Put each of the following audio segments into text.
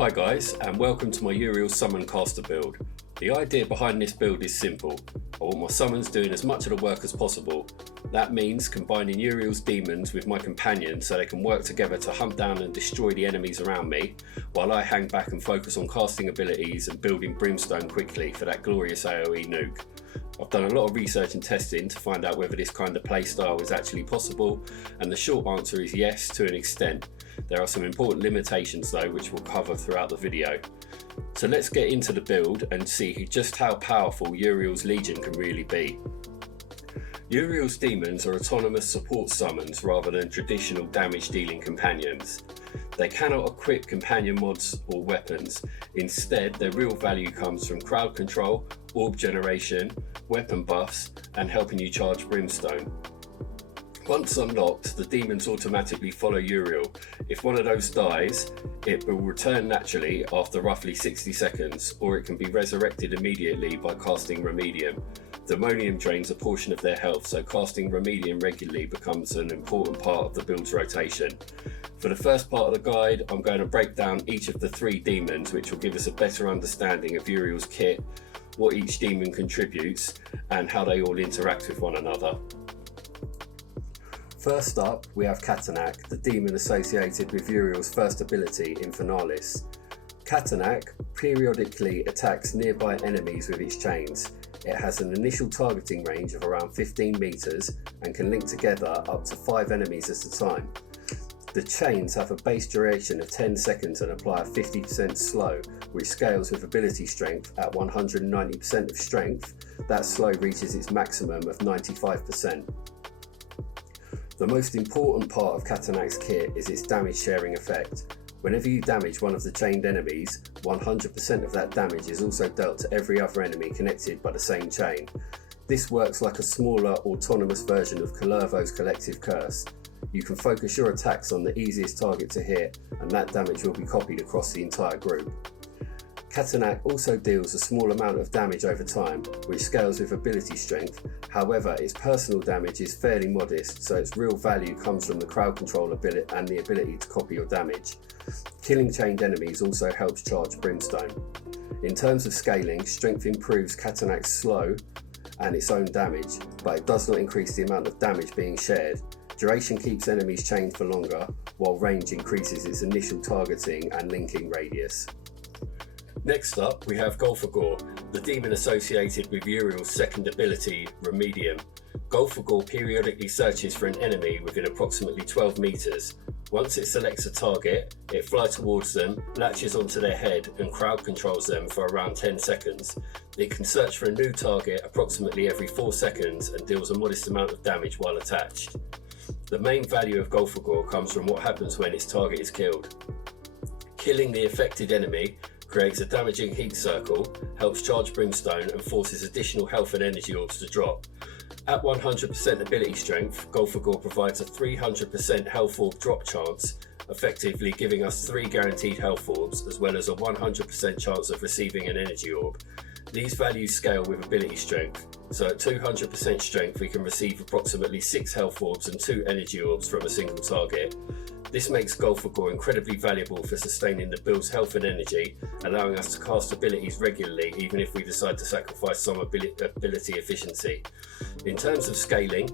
Hi guys, and welcome to my Uriel Summon Caster build. The idea behind this build is simple. I want my summons doing as much of the work as possible. That means combining Uriel's demons with my companions so they can work together to hunt down and destroy the enemies around me, while I hang back and focus on casting abilities and building Brimstone quickly for that glorious AoE nuke. I've done a lot of research and testing to find out whether this kind of playstyle is actually possible, and the short answer is yes, to an extent. There are some important limitations though, which we'll cover throughout the video. So let's get into the build and see just how powerful Uriel's Legion can really be. Uriel's demons are autonomous support summons rather than traditional damage dealing companions. They cannot equip companion mods or weapons. Instead, their real value comes from crowd control, orb generation, weapon buffs, and helping you charge Brimstone. Once unlocked, the demons automatically follow Uriel. If one of those dies, it will return naturally after roughly 60 seconds, or it can be resurrected immediately by casting Remedium. Demonium drains a portion of their health, so casting Remedium regularly becomes an important part of the build's rotation. For the first part of the guide, I'm going to break down each of the three demons, which will give us a better understanding of Uriel's kit, what each demon contributes, and how they all interact with one another. First up, we have Caternach, the demon associated with Uriel's first ability in Vythalis. Caternach periodically attacks nearby enemies with its chains. It has an initial targeting range of around 15 meters and can link together up to 5 enemies at a time. The chains have a base duration of 10 seconds and apply a 50% slow, which scales with ability strength. At 190% of strength, that slow reaches its maximum of 95%. The most important part of Caternach's kit is its damage sharing effect. Whenever you damage one of the chained enemies, 100% of that damage is also dealt to every other enemy connected by the same chain. This works like a smaller, autonomous version of Kullervo's collective curse. You can focus your attacks on the easiest target to hit, and that damage will be copied across the entire group. Caternach also deals a small amount of damage over time, which scales with ability strength. However, its personal damage is fairly modest, so its real value comes from the crowd control ability and the ability to copy your damage. Killing chained enemies also helps charge Brimstone. In terms of scaling, strength improves Caternach's slow and its own damage, but it does not increase the amount of damage being shared. Duration keeps enemies chained for longer, while range increases its initial targeting and linking radius. Next up, we have Gulphagor, the demon associated with Uriel's second ability, Remedium. Gulphagor periodically searches for an enemy within approximately 12 meters. Once it selects a target, it flies towards them, latches onto their head, and crowd controls them for around 10 seconds. It can search for a new target approximately every 4 seconds and deals a modest amount of damage while attached. The main value of Gulphagor comes from what happens when its target is killed. Killing the affected enemy creates a damaging heat circle, helps charge Brimstone, and forces additional health and energy orbs to drop. At 100% ability strength, Gulphagor provides a 300% health orb drop chance, effectively giving us 3 guaranteed health orbs, as well as a 100% chance of receiving an energy orb. These values scale with ability strength, so at 200% strength we can receive approximately 6 health orbs and 2 energy orbs from a single target. This makes Gulphagor incredibly valuable for sustaining the build's health and energy, allowing us to cast abilities regularly even if we decide to sacrifice some ability efficiency. In terms of scaling,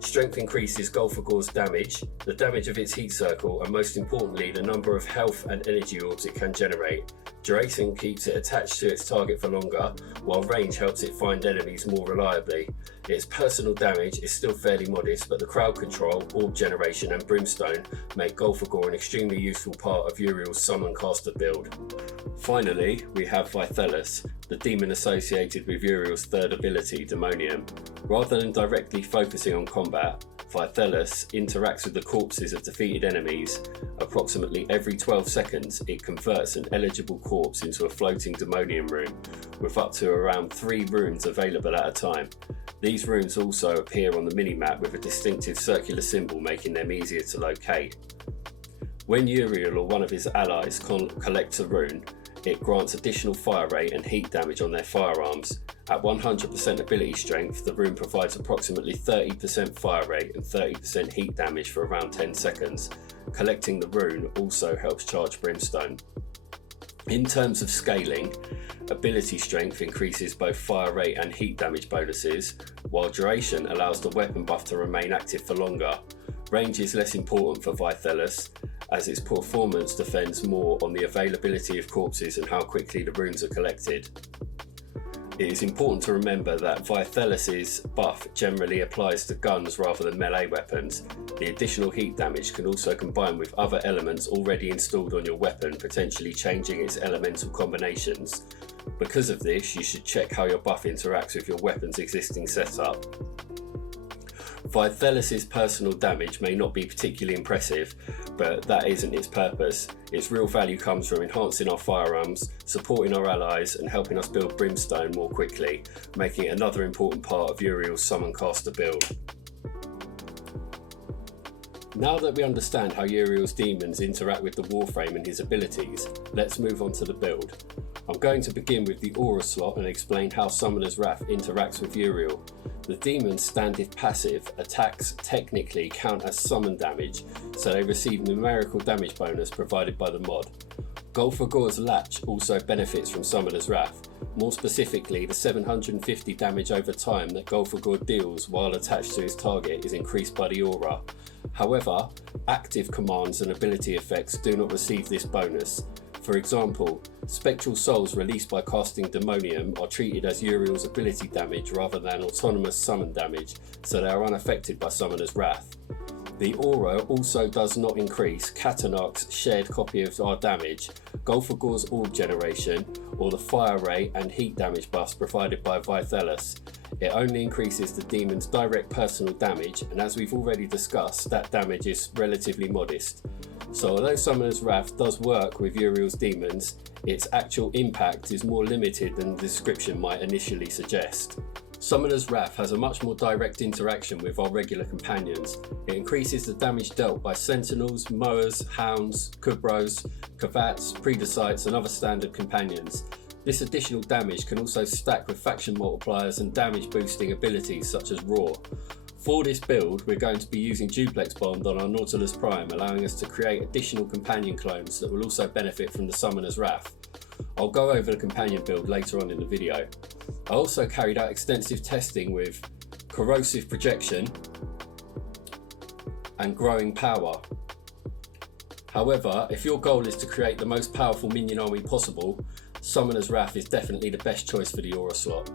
strength increases Gulphagor's damage, the damage of its heat circle, and most importantly the number of health and energy orbs it can generate. Duration keeps it attached to its target for longer, while range helps it find enemies more reliably. Its personal damage is still fairly modest, but the crowd control, orb generation, and Brimstone make Gulphagor an extremely useful part of Uriel's summon caster build. Finally, we have Vythalis, the demon associated with Uriel's third ability, Demonium. Rather than directly focusing on combat, Vythalis interacts with the corpses of defeated enemies. Approximately every 12 seconds, it converts an eligible corpse into a floating demonium room, with up to around 3 rooms available at a time. These rooms also appear on the minimap with a distinctive circular symbol, making them easier to locate. When Uriel or one of his allies collects a rune, it grants additional fire rate and heat damage on their firearms. At 100% ability strength, the rune provides approximately 30% fire rate and 30% heat damage for around 10 seconds. Collecting the rune also helps charge Brimstone. In terms of scaling, ability strength increases both fire rate and heat damage bonuses, while duration allows the weapon buff to remain active for longer. Range is less important for Vythalis, as its performance depends more on the availability of corpses and how quickly the runes are collected. It is important to remember that Vythalis' buff generally applies to guns rather than melee weapons. The additional heat damage can also combine with other elements already installed on your weapon, potentially changing its elemental combinations. Because of this, you should check how your buff interacts with your weapon's existing setup. Vythalis' personal damage may not be particularly impressive, but that isn't its purpose. Its real value comes from enhancing our firearms, supporting our allies, and helping us build Brimstone more quickly, making it another important part of Uriel's summon caster build. Now that we understand how Uriel's demons interact with the Warframe and his abilities, let's move on to the build. I'm going to begin with the Aura slot and explain how Summoner's Wrath interacts with Uriel. The demon's standard passive attacks technically count as summon damage, so they receive numerical damage bonus provided by the mod. Gulphagor's Latch also benefits from Summoner's Wrath, more specifically the 750 damage over time that Gulphagor deals while attached to his target is increased by the Aura. However, active commands and ability effects do not receive this bonus. For example, spectral souls released by casting Demonium are treated as Uriel's ability damage rather than autonomous summon damage, so they are unaffected by Summoner's Wrath. The Aura also does not increase Caternach's shared copy of our damage, Gulphagor's orb generation, or the fire rate and heat damage buffs provided by Vythalis. It only increases the demon's direct personal damage, and as we've already discussed, that damage is relatively modest. So although Summoner's Wrath does work with Uriel's demons, its actual impact is more limited than the description might initially suggest. Summoner's Wrath has a much more direct interaction with our regular companions. It increases the damage dealt by sentinels, mowers, hounds, kubros, kavats, predecites and other standard companions. This additional damage can also stack with faction multipliers and damage boosting abilities such as Roar. For this build, we're going to be using Duplex Bond on our Nautilus Prime, allowing us to create additional companion clones that will also benefit from the Summoner's Wrath. I'll go over the companion build later on in the video. I also carried out extensive testing with Corrosive Projection and Growing Power. However, if your goal is to create the most powerful minion army possible, Summoner's Wrath is definitely the best choice for the Aura slot.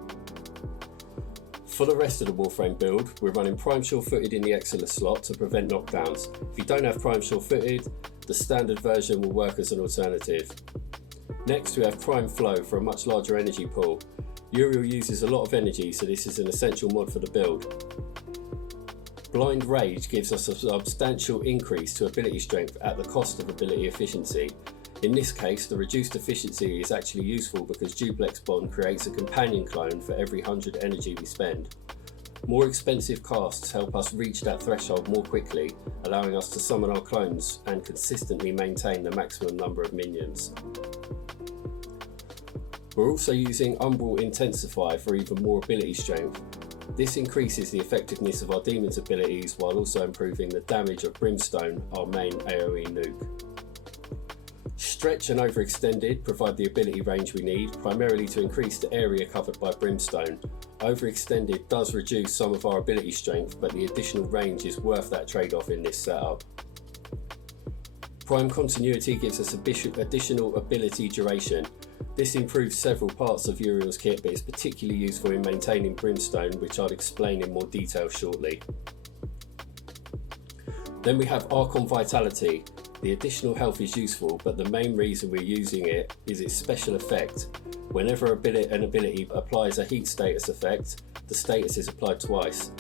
For the rest of the Warframe build, we're running Prime Sure-Footed in the Excellence slot to prevent knockdowns. If you don't have Prime Sure-Footed, the standard version will work as an alternative. Next we have Prime Flow for a much larger energy pool. Uriel uses a lot of energy, so this is an essential mod for the build. Blind Rage gives us a substantial increase to ability strength at the cost of ability efficiency. In this case, the reduced efficiency is actually useful because Duplex Bond creates a companion clone for every 100 energy we spend. More expensive casts help us reach that threshold more quickly, allowing us to summon our clones and consistently maintain the maximum number of minions. We're also using Umbral Intensify for even more ability strength. This increases the effectiveness of our demon's abilities while also improving the damage of Brimstone, our main AoE nuke. Stretch and Overextended provide the ability range we need, primarily to increase the area covered by Brimstone. Overextended does reduce some of our ability strength, but the additional range is worth that trade-off in this setup. Prime Continuity gives us additional ability duration. This improves several parts of Uriel's kit, but is particularly useful in maintaining Brimstone, which I'll explain in more detail shortly. Then we have Archon Vitality. The additional health is useful, but the main reason we're using it is its special effect. Whenever an ability applies a heat status effect, the status is applied twice.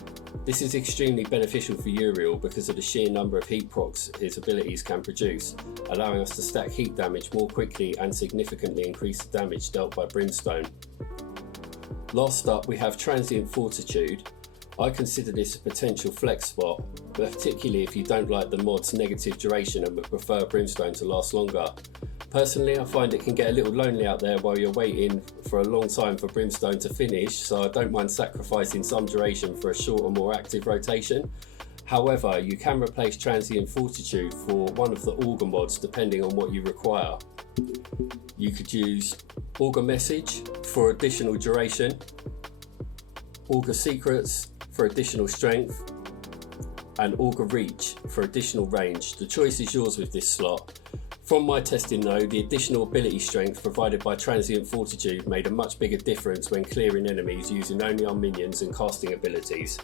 This is extremely beneficial for Uriel because of the sheer number of heat procs his abilities can produce, allowing us to stack heat damage more quickly and significantly increase the damage dealt by Brimstone. Last up, we have Transient Fortitude. I consider this a potential flex spot, particularly if you don't like the mod's negative duration and would prefer Brimstone to last longer. Personally, I find it can get a little lonely out there while you're waiting for a long time for Brimstone to finish, so I don't mind sacrificing some duration for a shorter, more active rotation. However, you can replace Transient Fortitude for one of the Augur mods depending on what you require. You could use Augur Message for additional duration, Augur Secrets for additional strength, and Augur Reach for additional range. The choice is yours with this slot. From my testing though, the additional ability strength provided by Transient Fortitude made a much bigger difference when clearing enemies using only our minions and casting abilities.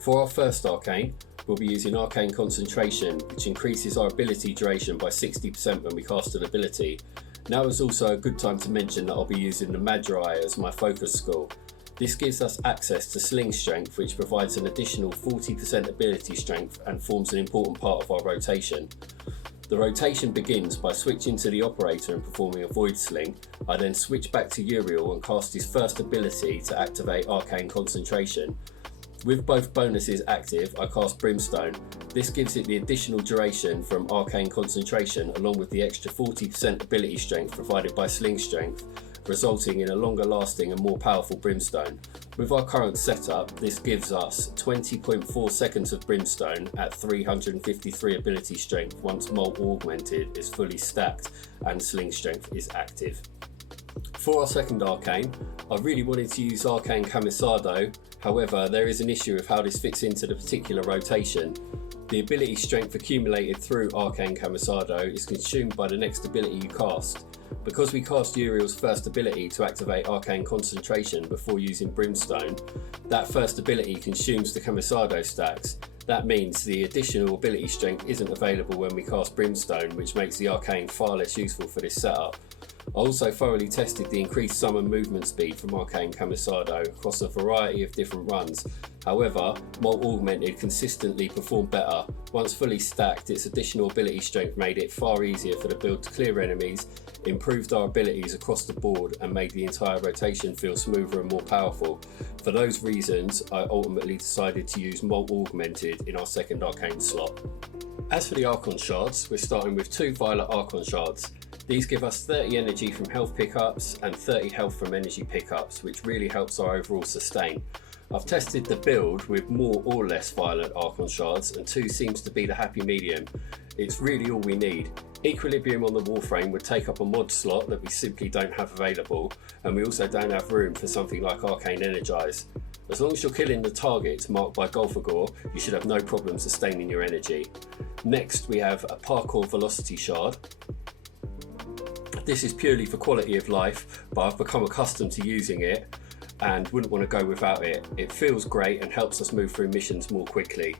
For our first Arcane, we'll be using Arcane Concentration, which increases our ability duration by 60% when we cast an ability. Now is also a good time to mention that I'll be using the Magi as my focus skill. This gives us access to Sling Strength, which provides an additional 40% ability strength and forms an important part of our rotation. The rotation begins by switching to the operator and performing a Void Sling. I then switch back to Uriel and cast his first ability to activate Arcane Concentration. With both bonuses active, I cast Brimstone. This gives it the additional duration from Arcane Concentration along with the extra 40% ability strength provided by Sling Strength, resulting in a longer lasting and more powerful Brimstone. With our current setup, this gives us 20.4 seconds of Brimstone at 353 ability strength once Molt Augmented is fully stacked and Sling Strength is active. For our second Arcane, I really wanted to use Arcane Camisado, however there is an issue of how this fits into the particular rotation. The ability strength accumulated through Arcane Camisado is consumed by the next ability you cast. Because we cast Uriel's first ability to activate Arcane Concentration before using Brimstone, that first ability consumes the Camisado stacks. That means the additional ability strength isn't available when we cast Brimstone, which makes the Arcane far less useful for this setup. I also thoroughly tested the increased summon movement speed from Arcane Camisado across a variety of different runs. However, Molt Augmented consistently performed better. Once fully stacked, its additional ability strength made it far easier for the build to clear enemies, improved our abilities across the board and made the entire rotation feel smoother and more powerful. For those reasons, I ultimately decided to use Molt Augmented in our second Arcane slot. As for the Archon shards, we're starting with 2 Violet Archon shards. These give us 30 energy from health pickups and 30 health from energy pickups, which really helps our overall sustain. I've tested the build with more or less Violet Archon shards, and 2 seems to be the happy medium. It's really all we need. Equilibrium on the Warframe would take up a mod slot that we simply don't have available, and we also don't have room for something like Arcane Energize. As long as you're killing the targets marked by Gulphagor, you should have no problem sustaining your energy. Next we have a Parkour Velocity Shard. This is purely for quality of life, but I've become accustomed to using it and wouldn't want to go without it. It feels great and helps us move through missions more quickly.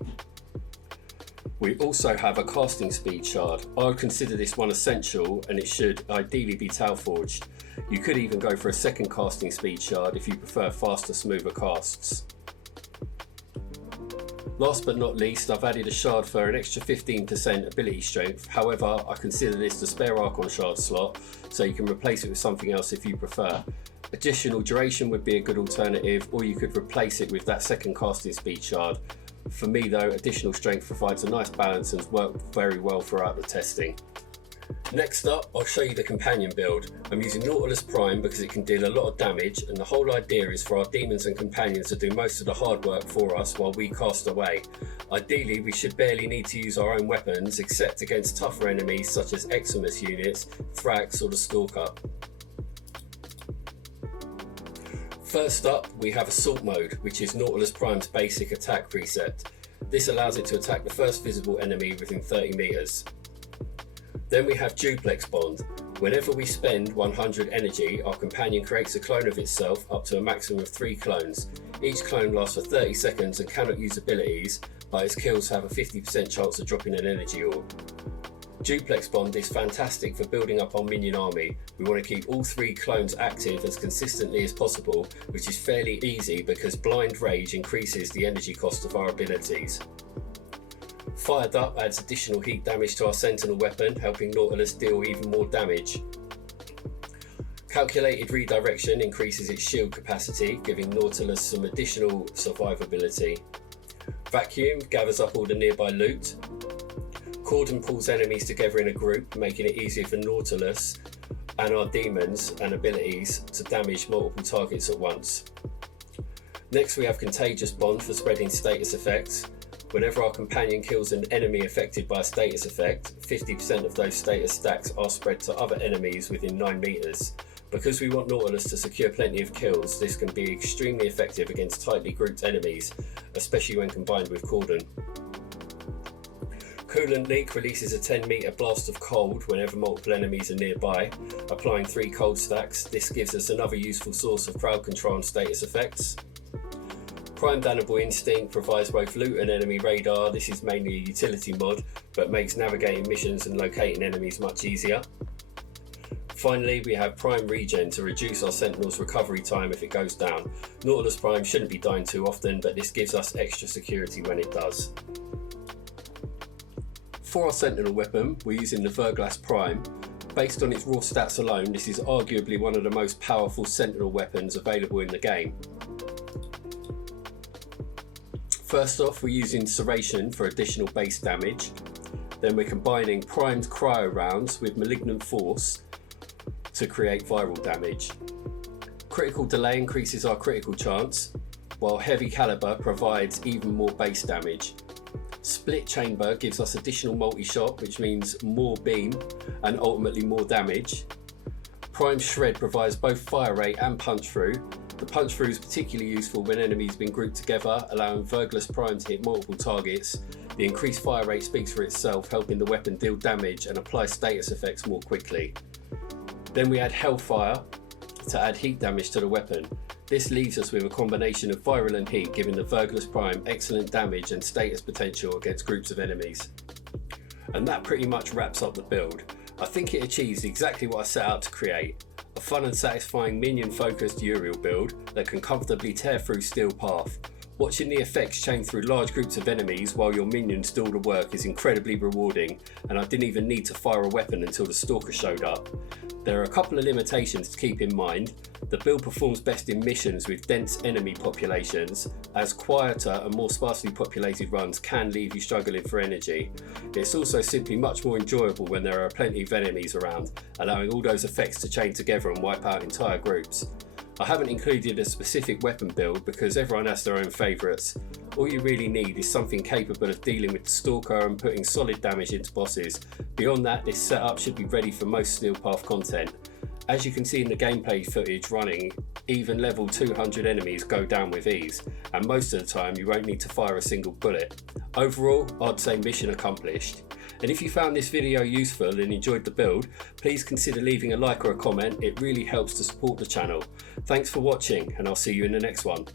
We also have a Casting Speed Shard. I would consider this one essential and it should ideally be Tau Forged. You could even go for a second Casting Speed Shard if you prefer faster, smoother casts. Last but not least, I've added a shard for an extra 15% ability strength. However, I consider this the spare Archon shard slot, so you can replace it with something else if you prefer. Additional duration would be a good alternative, or you could replace it with that second Casting Speed Shard. For me though, additional strength provides a nice balance and has worked very well throughout the testing. Next up, I'll show you the companion build. I'm using Nautilus Prime because it can deal a lot of damage, and the whole idea is for our demons and companions to do most of the hard work for us while we cast away. Ideally, we should barely need to use our own weapons except against tougher enemies such as Eximus units, Thrax or the Stalker. First up, we have Assault Mode, which is Nautilus Prime's basic attack preset. This allows it to attack the first visible enemy within 30 meters. Then we have Duplex Bond. Whenever we spend 100 energy, our companion creates a clone of itself up to a maximum of 3 clones. Each clone lasts for 30 seconds and cannot use abilities, but its kills have a 50% chance of dropping an energy orb. Duplex Bond is fantastic for building up our minion army. We want to keep all 3 clones active as consistently as possible, which is fairly easy because Blind Rage increases the energy cost of our abilities. Fired Up adds additional heat damage to our Sentinel weapon, helping Nautilus deal even more damage. Calculated Redirection increases its shield capacity, giving Nautilus some additional survivability. Vacuum gathers up all the nearby loot. Cordon pulls enemies together in a group, making it easier for Nautilus and our demons and abilities to damage multiple targets at once. Next we have Contagious Bond for spreading status effects. Whenever our companion kills an enemy affected by a status effect, 50% of those status stacks are spread to other enemies within 9 meters. Because we want Nautilus to secure plenty of kills, this can be extremely effective against tightly grouped enemies, especially when combined with Cordon. Coolant Leak releases a 10 meter blast of cold whenever multiple enemies are nearby, applying 3 cold stacks. This gives us another useful source of crowd control and status effects. Primed Animal Instinct provides both loot and enemy radar. This is mainly a utility mod, but makes navigating missions and locating enemies much easier. Finally, we have Prime Regen to reduce our Sentinel's recovery time if it goes down. Nautilus Prime shouldn't be dying too often, but this gives us extra security when it does. For our Sentinel weapon, we're using the Verglas Prime. Based on its raw stats alone, this is arguably one of the most powerful Sentinel weapons available in the game. First off, we're using Serration for additional base damage. Then we're combining primed cryo rounds with Malignant Force to create viral damage. Critical Delay increases our critical chance, while Heavy Caliber provides even more base damage. Split Chamber gives us additional multi-shot, which means more beam and ultimately more damage. Prime Shred provides both fire rate and punch through. The punch through is particularly useful when enemies have been grouped together, allowing Verglas Prime to hit multiple targets. The increased fire rate speaks for itself, helping the weapon deal damage and apply status effects more quickly. Then we add Hellfire to add heat damage to the weapon. This leaves us with a combination of viral and heat, giving the Verglas Prime excellent damage and status potential against groups of enemies. And that pretty much wraps up the build. I think it achieves exactly what I set out to create. A fun and satisfying minion focused Uriel build that can comfortably tear through Steel Path. Watching the effects chain through large groups of enemies while your minions do all the work is incredibly rewarding, and I didn't even need to fire a weapon until the Stalker showed up. There are a couple of limitations to keep in mind. The build performs best in missions with dense enemy populations, as quieter and more sparsely populated runs can leave you struggling for energy. It's also simply much more enjoyable when there are plenty of enemies around, allowing all those effects to chain together and wipe out entire groups. I haven't included a specific weapon build because everyone has their own favourites. All you really need is something capable of dealing with the Stalker and putting solid damage into bosses. Beyond that, this setup should be ready for most Steel Path content. As you can see in the gameplay footage running, even level 200 enemies go down with ease, and most of the time you won't need to fire a single bullet. Overall, I'd say mission accomplished. And if you found this video useful and enjoyed the build, please consider leaving a like or a comment. It really helps to support the channel. Thanks for watching, and I'll see you in the next one.